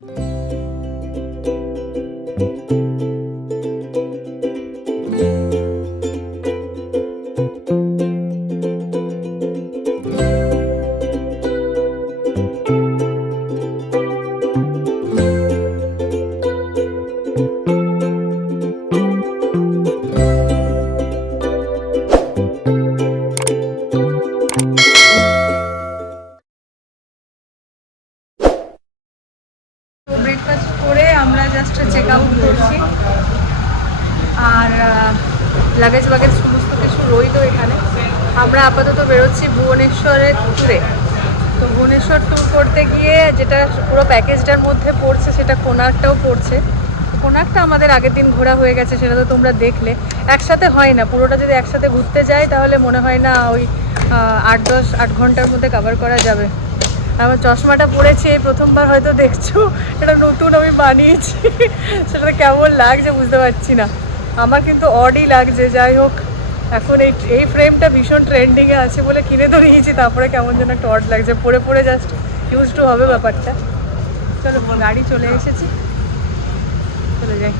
তো করছি। আর luggage baggage সমস্ত কিছু রইল এখানে। আমরা আপাতত বেরোচ্ছি ভুবনেশ্বরের ট্যুরে তো ভুবনেশ্বর ট্যুর করতে গিয়ে যেটা পুরো প্যাকেজটার মধ্যে পড়ছে, সেটা কোনারটাও পড়ছে। কোনারটা আমাদের আগের দিন ঘোরা হয়ে গেছে, সেটা তো তোমরা দেখলে। একসাথে হয় না, পুরোটা যদি একসাথে ঘুরতে যাই, তাহলে মনে হয় না ওই আট দশ, আট ঘণ্টার মধ্যে কভার করা যাবে। আমার চশমাটা এই প্রথমবার হয়তো দেখছ। এটা নতুন আমি বানিয়েছি। সেটা কেমন লাগছে বুঝতে পারছি না। আমার কিন্তু অডই লাগছে, যাই হোক। এখন এই এই ফ্রেমটা ভীষণ ট্রেন্ডিংয়ে আছে বলে কিনে তো নিয়েছি, তারপরে কেমন যেন একটা অড লাগছে। পরে পরে জাস্ট ইউজ টু হবে ব্যাপারটা। চলো, গাড়ি চলে এসেছি। চলে যাই।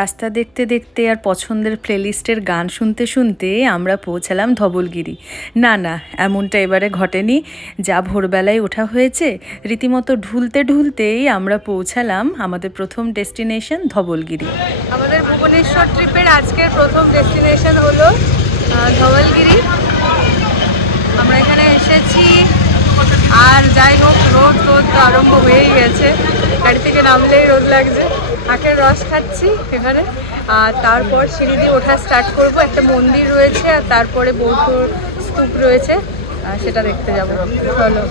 রাস্তা দেখতে দেখতে আর পছন্দের প্লেলিস্টের গান শুনতে শুনতে আমরা পৌঁছালাম ধবলগিরি। না না, এমনটা এবারে ঘটেনি। যা ভোরবেলায় ওঠা হয়েছে, রীতিমতো ঢুলতে ঢুলতেই আমরা পৌঁছালাম আমাদের প্রথম ডেস্টিনেশন ধবলগিরি। আমাদের ভুবনেশ্বর ট্রিপের আজকের প্রথম ডেস্টিনেশন হলো ধবলগিরি। আমরা এখানে এসেছি, আর যাই হোক রোদ রোদ তো আরম্ভ হয়েই গেছে। গাড়ি থেকে নামলেই রোদ লাগছে। আখের রস খাচ্ছি এখানে। আর তারপর সিঁড়ি দিয়ে ওঠা স্টার্ট করব। একটা মন্দির রয়েছে, আর তারপরে বৌদ্ধ স্তূপ রয়েছে। সেটা দেখতে যাব। চলো।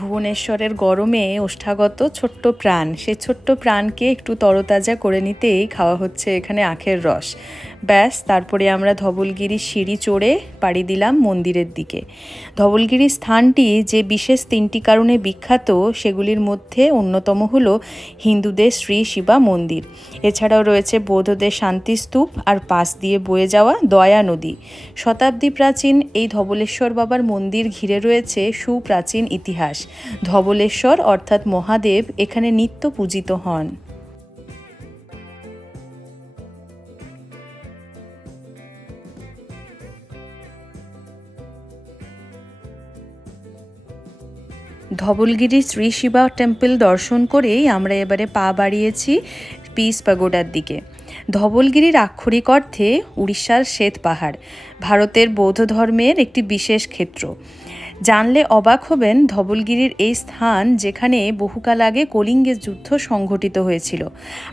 ভুবনেশ্বরের গরমে ওষ্ঠাগত ছোট্ট প্রাণ। সে ছোট্ট প্রাণকে একটু তরতাজা করে নিতেই খাওয়া হচ্ছে এখানে আখের রস। ব্যাস, তারপরে আমরা ধবলগিরি সিঁড়ি চড়ে পাড়ি দিলাম মন্দিরের দিকে। ধবলগিরি স্থানটি যে বিশেষ তিনটি কারণে বিখ্যাত, সেগুলির মধ্যে অন্যতম হল হিন্দুদের শ্রী শিবা মন্দির। এছাড়াও রয়েছে বৌদ্ধদের শান্তিস্তূপ আর পাশ দিয়ে বয়ে যাওয়া দয়া নদী। শতাব্দী প্রাচীন এই ধবলেশ্বর বাবার মন্দির ঘিরে রয়েছে সুপ্রাচীন ইতিহাস। ধবলেশ্বর অর্থাৎ মহাদেব এখানে নিত্য পূজিত হন। ধবলগিরি শ্রী শিবা টেম্পল দর্শন করেই আমরা এবারে পা বাড়িয়েছি পিস পাগোডার দিকে। ধবলগিরির আক্ষরিক অর্থে উড়িষ্যার শ্বেত পাহাড়, ভারতের বৌদ্ধ ধর্মের একটি বিশেষ ক্ষেত্র। জানলে অবাক হবেন ধবলগিরির এই স্থান যেখানে বহুকাল আগে কলিঙ্গের যুদ্ধ সংঘটিত হয়েছিল।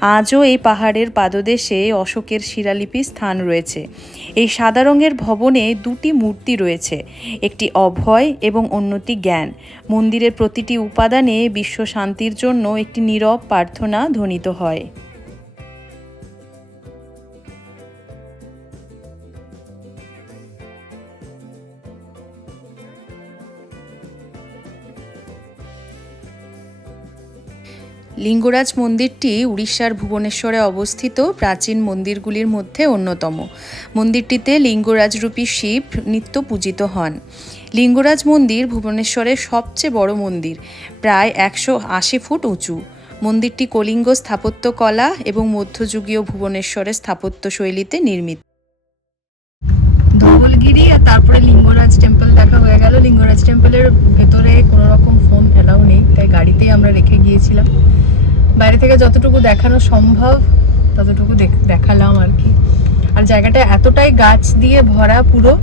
আজও এই পাহাড়ের পাদদেশে অশোকের শিলালিপি স্থান রয়েছে। এই সাদা রঙের ভবনে দুটি মূর্তি রয়েছে, একটি অভয় এবং অন্যটি জ্ঞান। মন্দিরের প্রতিটি উপাদানে বিশ্ব শান্তির জন্য একটি নীরব প্রার্থনা ধ্বনিত হয়। লিঙ্গরাজ মন্দিরটি উড়িষ্যার ভুবনেশ্বরে অবস্থিত। প্রাচীন মন্দিরগুলির মধ্যে অন্যতম। মন্দিরটিতে লিঙ্গরাজরূপী শিব নিত্য পূজিত হন। লিঙ্গরাজ মন্দির ভুবনেশ্বরের সবচেয়ে বড় মন্দির, প্রায় একশো আশি ফুট উঁচু। মন্দিরটি কলিঙ্গ স্থাপত্য কলা এবং মধ্যযুগীয় ভুবনেশ্বরের স্থাপত্য শৈলীতে নির্মিত। ধবলগিরি আর তারপরে লিঙ্গরাজ টেম্পল দেখা হয়ে গেল। লিঙ্গরাজ টেম্পলের ভেতরে কোনো রকম ফোন এলাও নেই, তাই গাড়িতেই আমরা রেখে গিয়েছিলাম। বাইরে থেকে যতটুকু দেখানো সম্ভব ততটুকু দেখালাম আর কি। আর জায়গাটা এতটাই গাছ দিয়ে ভরা পুরো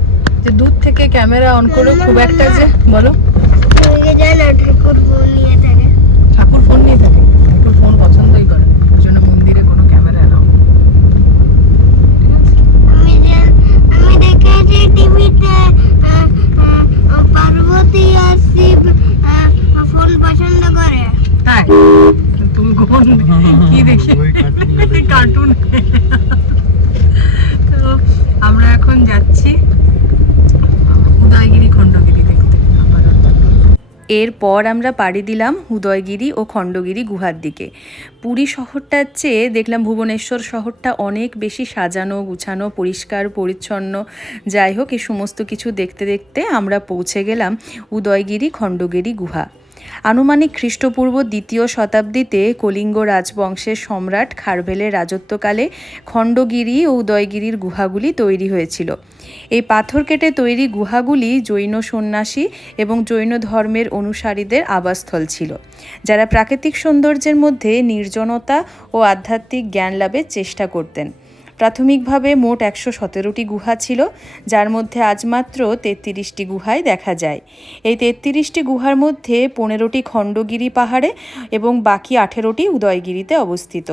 যে দূর থেকে ক্যামেরা অন করেও খুব একটা যে বলো। ঠাকুর ফোন নিয়ে থাকে। ঠাকুর ফোন নিয়ে থাকে ঠাকুর ফোন পছন্দই করে জন্য মন্দিরে কোনো ক্যামেরা এলাও আমি যে আমি দেখেছি টিভিতে পার্বতী আর শিব ফোন পছন্দ করে। হ্যাঁ কি কার্টুন তো আমরা এখন যাচ্ছি উদয়গিরি খণ্ডগিরি এরপর আমরা পাড়ি দিলাম উদয়গিরি ও খণ্ডগিরি গুহার দিকে। পুরী শহরটার চেয়ে দেখলাম ভুবনেশ্বর শহরটা অনেক বেশি সাজানো গুছানো পরিষ্কার পরিচ্ছন্ন। যাই হোক এ সমস্ত কিছু দেখতে দেখতে আমরা পৌঁছে গেলাম উদয়গিরি খণ্ডগিরি গুহা। আনুমানিক খ্রিস্টপূর্ব দ্বিতীয় শতাব্দীতে কলিঙ্গ রাজবংশের সম্রাট খারভেলের রাজত্বকালে খণ্ডগিরি ও উদয়গিরির গুহাগুলি তৈরি হয়েছিল। এই পাথর কেটে তৈরি গুহাগুলি জৈন সন্ন্যাসী এবং জৈন ধর্মের অনুসারীদের আবাসস্থল ছিল, যারা প্রাকৃতিক সৌন্দর্যের মধ্যে নির্জনতা ও আধ্যাত্মিক জ্ঞান লাভের চেষ্টা করতেন। প্রাথমিকভাবে মোট একশো সতেরোটি গুহা ছিল, যার মধ্যে আজ মাত্র তেত্রিশটি গুহায় দেখা যায়। এই তেত্রিশটি গুহার মধ্যে পনেরোটি খণ্ডগিরি পাহাড়ে এবং বাকি আঠেরোটি উদয়গিরিতে অবস্থিত।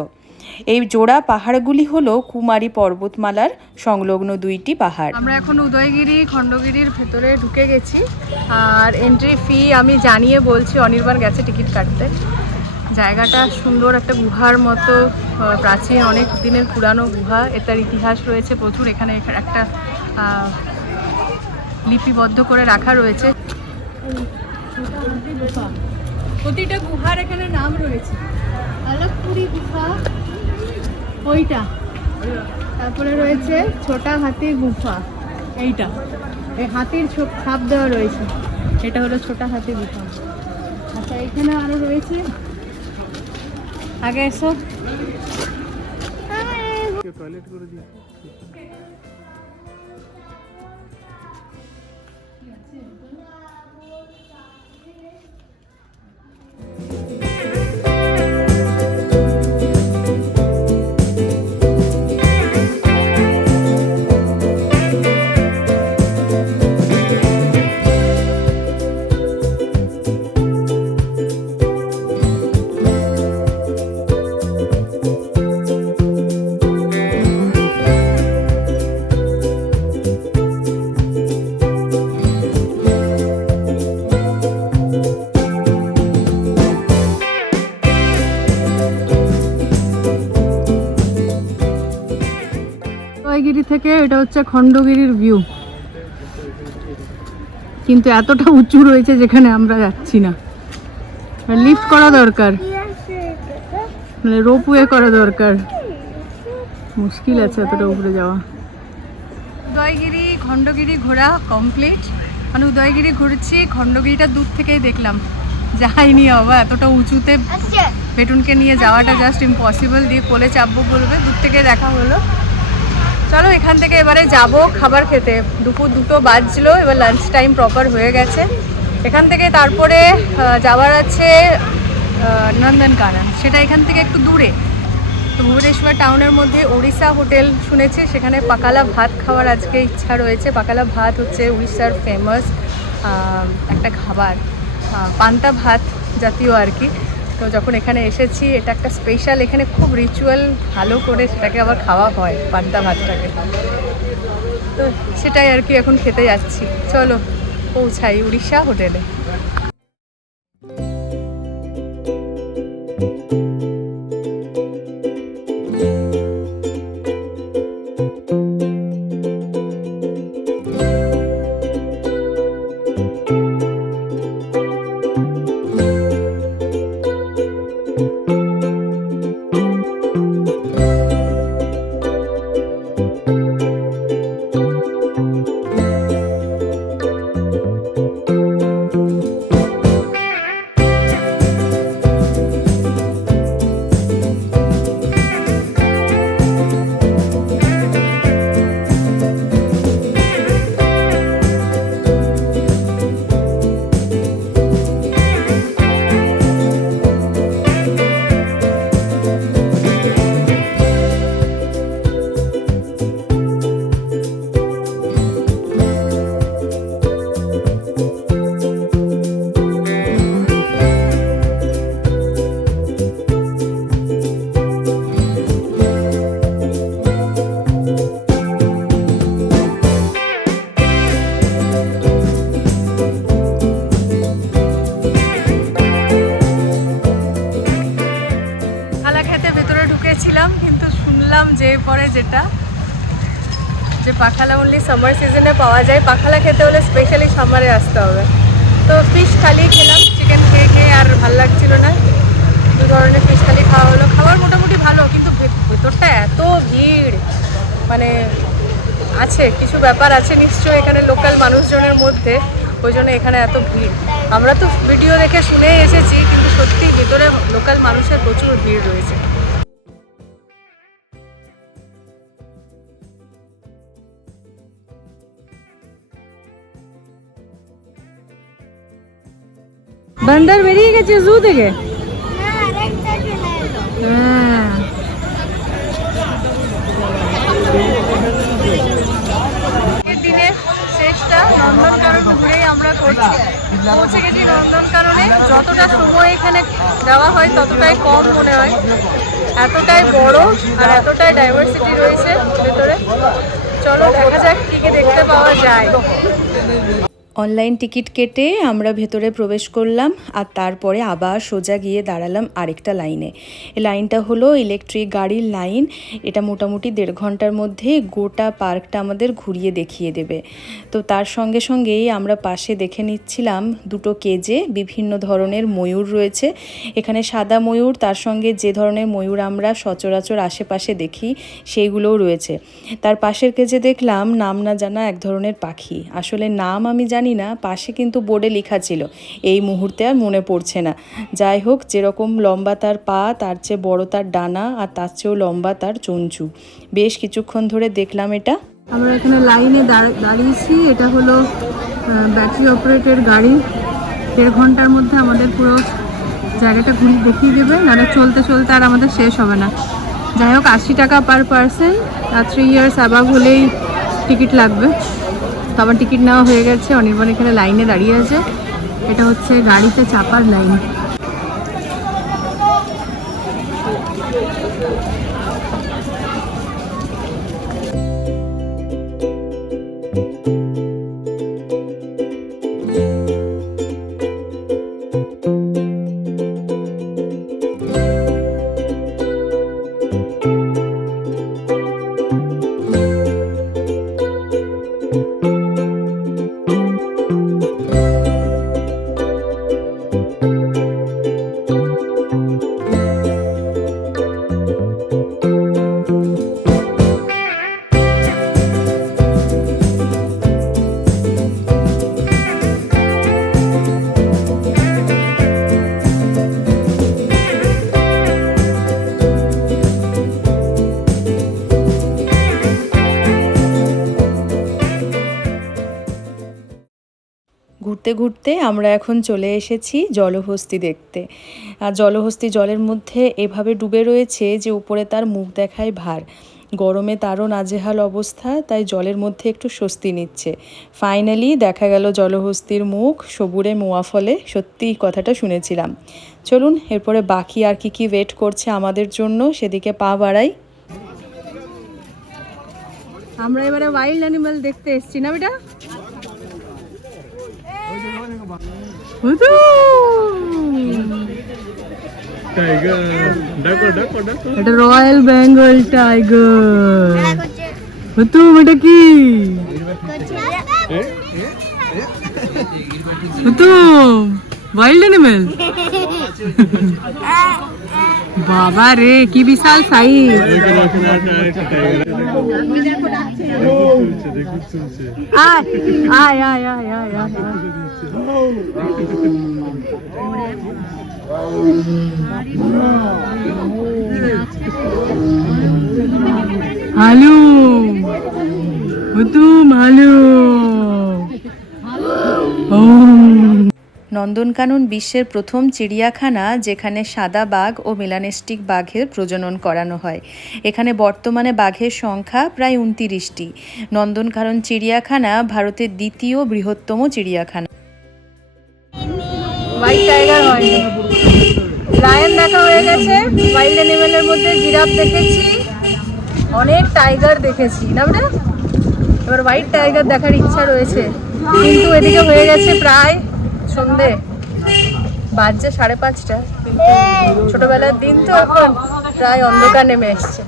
এই জোড়া পাহাড়গুলি হলো কুমারী পর্বতমালার সংলগ্ন দুইটি পাহাড়। আমরা এখন উদয়গিরি, খণ্ডগিরির ভেতরে ঢুকে গেছি। আর এন্ট্রি ফি আমি জানিয়ে বলছি, অনির্বাণ গেছে টিকিট কাটতে। জায়গাটা সুন্দর, একটা গুহার মতো প্রাচীন, অনেক দিনের পুরানো গুহা। এটার ইতিহাস রয়েছে প্রচুর, এখানে একটা লিপিবদ্ধ করে রাখা রয়েছে। প্রতিটা গুহার এখানে নাম রয়েছে। আলোকপুরি গুহা, ওইটা। তারপরে রয়েছে ছোটা হাতির গুফা এইটা। এই হাতির ছাপ দেওয়া রয়েছে। এটা হলো ছোটা হাতির গুফা আচ্ছা এখানে আরও রয়েছে आगे ऐसो टॉयलेट कर दी থেকে এটা হচ্ছে খণ্ডগিরির ভিউ কিন্তু এতটা উঁচু রয়েছে যেখানে আমরা যাচ্ছি না। লিফট করা দরকার। মানে রোপওয়ে করা দরকার। মুশকিল আছে এতটা উপরে যাওয়া। উদয়গিরি খণ্ডগিরি ঘোরা কমপ্লিট মানে উদয়গিরি ঘুরছি খণ্ডগিরিটা দূর থেকেই দেখলাম। যাইনি বাবা এতটা উঁচুতে আচ্ছা। বেটুনকে নিয়ে যাওয়াটা জাস্ট ইম্পসিবল দিয়ে কোলে চাপবো বলবে দূর থেকে দেখা হলো। চলো এখান থেকে এবারে যাব খাবার খেতে। দুপুর দুটো বাজলো, এবার লাঞ্চ টাইম প্রপার হয়ে গেছে। এখান থেকে তারপরে যাওয়ার আছে নন্দনকানন। সেটা এখান থেকে একটু দূরে। তো ভুবনেশ্বর টাউনের মধ্যে ওড়িশা হোটেল শুনেছি, সেখানে পাকালা ভাত খাওয়ার আজকে ইচ্ছা রয়েছে। পাকালা ভাত হচ্ছে উড়িষ্যার ফেমাস একটা খাবার। পান্তা ভাত জাতীয় আর কি। তো যখন এখানে এসেছি, এটা একটা স্পেশাল এখানে খুব রিচুয়াল ভালো করে সেটাকে আবার খাওয়া হয়, পান্তা ভাতটাকে। তো সেটাই আর কি এখন খেতে যাচ্ছি। চলো, পৌঁছাই উড়িষ্যা হোটেলে। পাওয়া যায়। পাখালা খেতে হলে স্পেশালি সামারে আসতে হবে। তো ফিশ থালি খেলাম চিকেন খেয়ে খেয়ে আর ভালো লাগছিল না। দু ধরনের ফিশ থালি খাওয়া হলো। খাবার মোটামুটি ভালো, কিন্তু ভেতরটা এত ভিড়। মানে আছে, কিছু ব্যাপার আছে নিশ্চয়ই এখানে লোকাল মানুষজনের মধ্যে। ওই জন্য এখানে এত ভিড়। আমরা তো ভিডিও দেখে শুনেই এসেছি, কিন্তু সত্যি ভেতরে লোকাল মানুষের প্রচুর ভিড় রয়েছে। বান্দার বেরিয়ে গেছে জু থেকে? না আরেকটা চলে এলো হ্যাঁ আজকের দিনে শেষটা নন্দনকানন। আমরা যতটা সময় এখানে দেওয়া হয়, ততটাই কম মনে হয়। এতটাই বড় আর এতটাই ডাইভার্সিটি রয়েছে ভেতরে। চলো, দেখা যাক কী দেখতে পাওয়া যায়। অনলাইন টিকিট কেটে আমরা ভেতরে প্রবেশ করলাম আর তারপরে আবার সোজা গিয়ে দাঁড়ালাম আরেকটা লাইনে লাইনটা হলো ইলেকট্রিক গাড়ির লাইন এটা মোটামুটি দেড় ঘণ্টার মধ্যে গোটা পার্কটা আমাদের ঘুরিয়ে দেখিয়ে দেবে। তো তার সঙ্গে সঙ্গেই আমরা পাশে দেখে নিচ্ছিলাম দুটো কেজে বিভিন্ন ধরনের ময়ূর রয়েছে। এখানে সাদা ময়ূর, তার সঙ্গে যে ধরনের ময়ূর আমরা সচরাচর আশেপাশে দেখি সেইগুলোও রয়েছে। তার পাশের কেজে দেখলাম নাম না জানা এক ধরনের পাখি। আসলে নাম আমি জানি না, পাশে কিন্তু বোর্ডে লেখা ছিল। এই মুহূর্তে আর মনে পড়ছে না। যাই হোক, যেরকম লম্বা তার পা, তার চেয়ে বড় তার ডানা, আর তার চেয়েও লম্বা তার চঞ্চু বেশ কিছুক্ষণ ধরে দেখলাম এটা। আমরা এখানে লাইনে দাঁড়িয়েছি। এটা হলো ব্যাটারি অপারেটেড গাড়ি। দেড় ঘণ্টার মধ্যে আমাদের পুরো জায়গাটা ঘুরে দেখিয়ে দেবে। নাহলে চলতে চলতে আর আমাদের শেষ হবে না। যাই হোক, আশি টাকা পার পার্সন আর থ্রি ইয়ার্স অ্যাবাভ হলেই টিকিট লাগবে। তো আমার টিকিট নেওয়া হয়ে গেছে। অনির্বাণ এখানে লাইনে দাঁড়িয়ে আছে। এটা হচ্ছে গাড়িতে চাপার লাইন। ঘুরতে ঘুরতে আমরা এখন চলে এসেছি জলহস্তি দেখতে। আর জলহস্তি জলের মধ্যে এভাবে ডুবে রয়েছে যে উপরে তার মুখ দেখায় ভার। গরমে তারও নাজেহাল অবস্থা, তাই জলের মধ্যে একটু স্বস্তি নিচ্ছে। ফাইনালি দেখা গেল জলহস্তির মুখ, সবুরে মোয়া ফলে। সত্যি কথাটা শুনেছিলাম। চলুন, এরপরে বাকি আর কি কি ওয়েট করছে আমাদের জন্য, সেদিকে পা বাড়াই। আমরা এবারে ওয়াইল্ড অ্যানিমাল দেখতে এসেছি, না বেটা! টাইগার ডাকো ডাকো ডাকো এটা রয়্যাল বেঙ্গল টাইগার খেলা করছে হুতু এটা কি হুতু ওয়াইল্ড অ্যানিমাল বাবা রে কি বিশাল সাইজ ওইখানে ওখানে একটা আরেকটা টাইগার চলছে দেখুন চলছে আয় আয় আয় আয় আয় আয় হালু হুতুম হালু ও নন্দনকানন বিশ্বের প্রথম চিড়িয়াখানা যেখানে সাদা বাঘ ও মেলানেস্টিক বাঘের প্রজনন করানো হয়। এখানে বর্তমানে বাঘের সংখ্যা প্রায় উনতিরিশটি। নন্দনকানন চিড়িয়াখানা ভারতের দ্বিতীয় বৃহত্তম চিড়িয়াখানা। হোয়াইট টাইগার হয়নি লায়ন দেখা হয়ে গেছে। ওয়াইল্ড অ্যানিমেলের মধ্যে জিরাফ দেখেছি। অনেক টাইগার দেখেছি, না এবার হোয়াইট টাইগার দেখার ইচ্ছা রয়েছে। কিন্তু এদিকে হয়ে গেছে প্রায় সন্ধে বাজছে সাড়ে পাঁচটা। ছোটবেলার দিন তো এখন প্রায় অন্ধকার নেমে এসছে।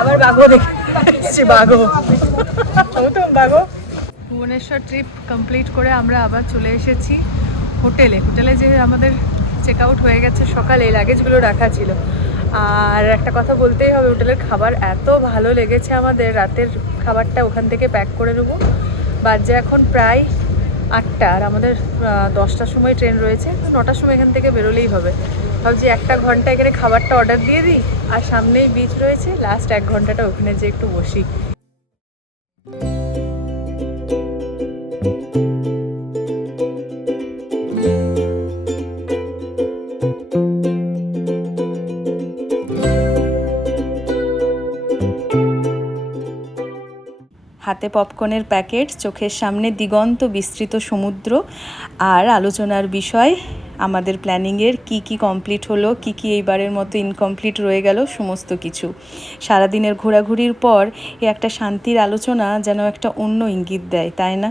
আবার বাঘও দেখে এসছি তো বাঘও। ভুবনেশ্বর ট্রিপ কমপ্লিট করে আমরা আবার চলে এসেছি হোটেলে। হোটেলে যে আমাদের চেক আউট হয়ে গেছে, সকালে লাগেজগুলো রাখা ছিল। আর একটা কথা বলতেই হবে, হোটেলের খাবার এত ভালো লেগেছে আমাদের। রাতের খাবারটা ওখান থেকে প্যাক করে নেব। বাজে এখন প্রায় আটটা, আর আমাদের দশটার সময় ট্রেন রয়েছে, তো নটার সময় এখান থেকে বেরোলেই হবে। ভাবছি একটা ঘণ্টা এখানে খাবারটা অর্ডার দিয়ে দিই, আর সামনেই বিচ রয়েছে লাস্ট এক ঘন্টাটা ওখানে যে একটু বসি। হাতে পপকর্নের প্যাকেট, চোখের সামনে দিগন্ত বিস্তৃত সমুদ্র আর আলোচনার বিষয়, আমাদের প্ল্যানিংয়ের কি কি কমপ্লিট হলো, কি কি এইবারের মতো ইনকমপ্লিট রয়ে গেল, সমস্ত কিছু। সারাদিনের ঘোরাঘুরির পর এ একটা শান্তির আলোচনা যেন একটা অন্য ইঙ্গিত দেয়, তাই না?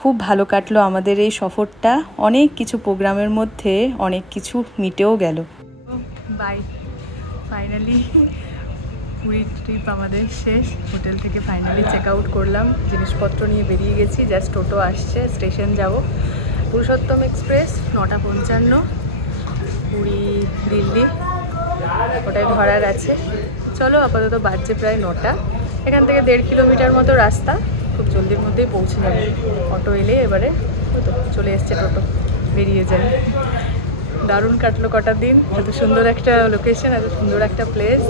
খুব ভালো কাটলো আমাদের এই সফরটা। অনেক কিছু প্রোগ্রামের মধ্যে অনেক কিছু মিটেও গেল। বাই ফাইনালি পুরী ট্রিপ আমাদের শেষ। হোটেল থেকে ফাইনালি চেক আউট করলাম। জিনিসপত্র নিয়ে বেরিয়ে গেছি। জাস্ট টোটো আসছে। স্টেশন যাব। পুরুষোত্তম এক্সপ্রেস নটা পঞ্চান্ন। পুরী, দিল্লি। ওটাই ধরার আছে। চলো আপাতত বাজছে প্রায় নটা। এখান থেকে দেড় কিলোমিটার মতো রাস্তা। খুব জলদির মধ্যেই পৌঁছে যাবে। অটো এলে এবারে চলে এসছে টোটো। বেরিয়ে যায় দারুণ কাটলো কটা দিন। এত সুন্দর একটা লোকেশন এত সুন্দর একটা প্লেস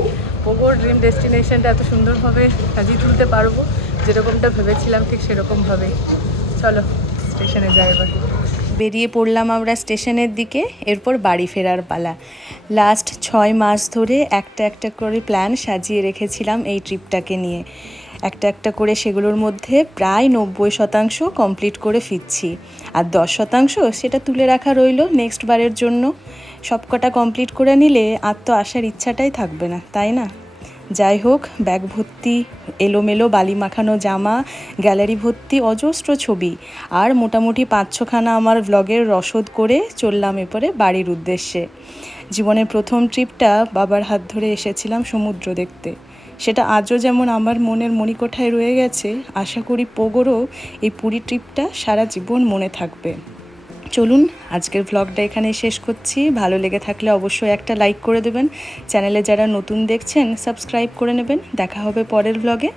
ওগোর ড্রিম ডেস্টিনেশনটা এত সুন্দরভাবে সাজিয়ে তুলতে পারব। যেরকমটা ভেবেছিলাম ঠিক সেরকমভাবে চলো স্টেশনে যাই এবার। বেরিয়ে পড়লাম আমরা স্টেশনের দিকে, এরপর বাড়ি ফেরার পালা। লাস্ট ছয় মাস ধরে একটা একটা করে প্ল্যান সাজিয়ে রেখেছিলাম এই ট্রিপটাকে নিয়ে। একটা একটা করে সেগুলোর মধ্যে প্রায় নব্বই শতাংশ কমপ্লিট করে ফিরছি। আর দশ শতাংশ সেটা তুলে রাখা রইল নেক্সট বারের জন্য। সবকটা কমপ্লিট করে নিলে আর তো আসার ইচ্ছাটাই থাকবে না, তাই না? যাই হোক ব্যাগ ভর্তি, এলোমেলো বালি মাখানো জামা গ্যালারি ভর্তি অজস্র ছবি, আর মোটামুটি পাঁচ ছখানা আমার ভ্লগের রসদ করে চললাম এরপরে বাড়ির উদ্দেশ্যে। জীবনের প্রথম ট্রিপটা বাবার হাত ধরে এসেছিলাম সমুদ্র দেখতে। সেটা আজও যেমন আমার মনের মণিকোঠায় রয়ে গেছে, আশা করি পোগোরও এই পুরী ট্রিপটা সারা জীবন মনে থাকবে। চলুন, আজকের ভ্লগটা এখানে শেষ করছি। ভালো লেগে থাকলে অবশ্যই একটা লাইক করে দেবেন। চ্যানেলে যারা নতুন দেখছেন সাবস্ক্রাইব করে নেবেন। দেখা হবে পরের ভ্লগে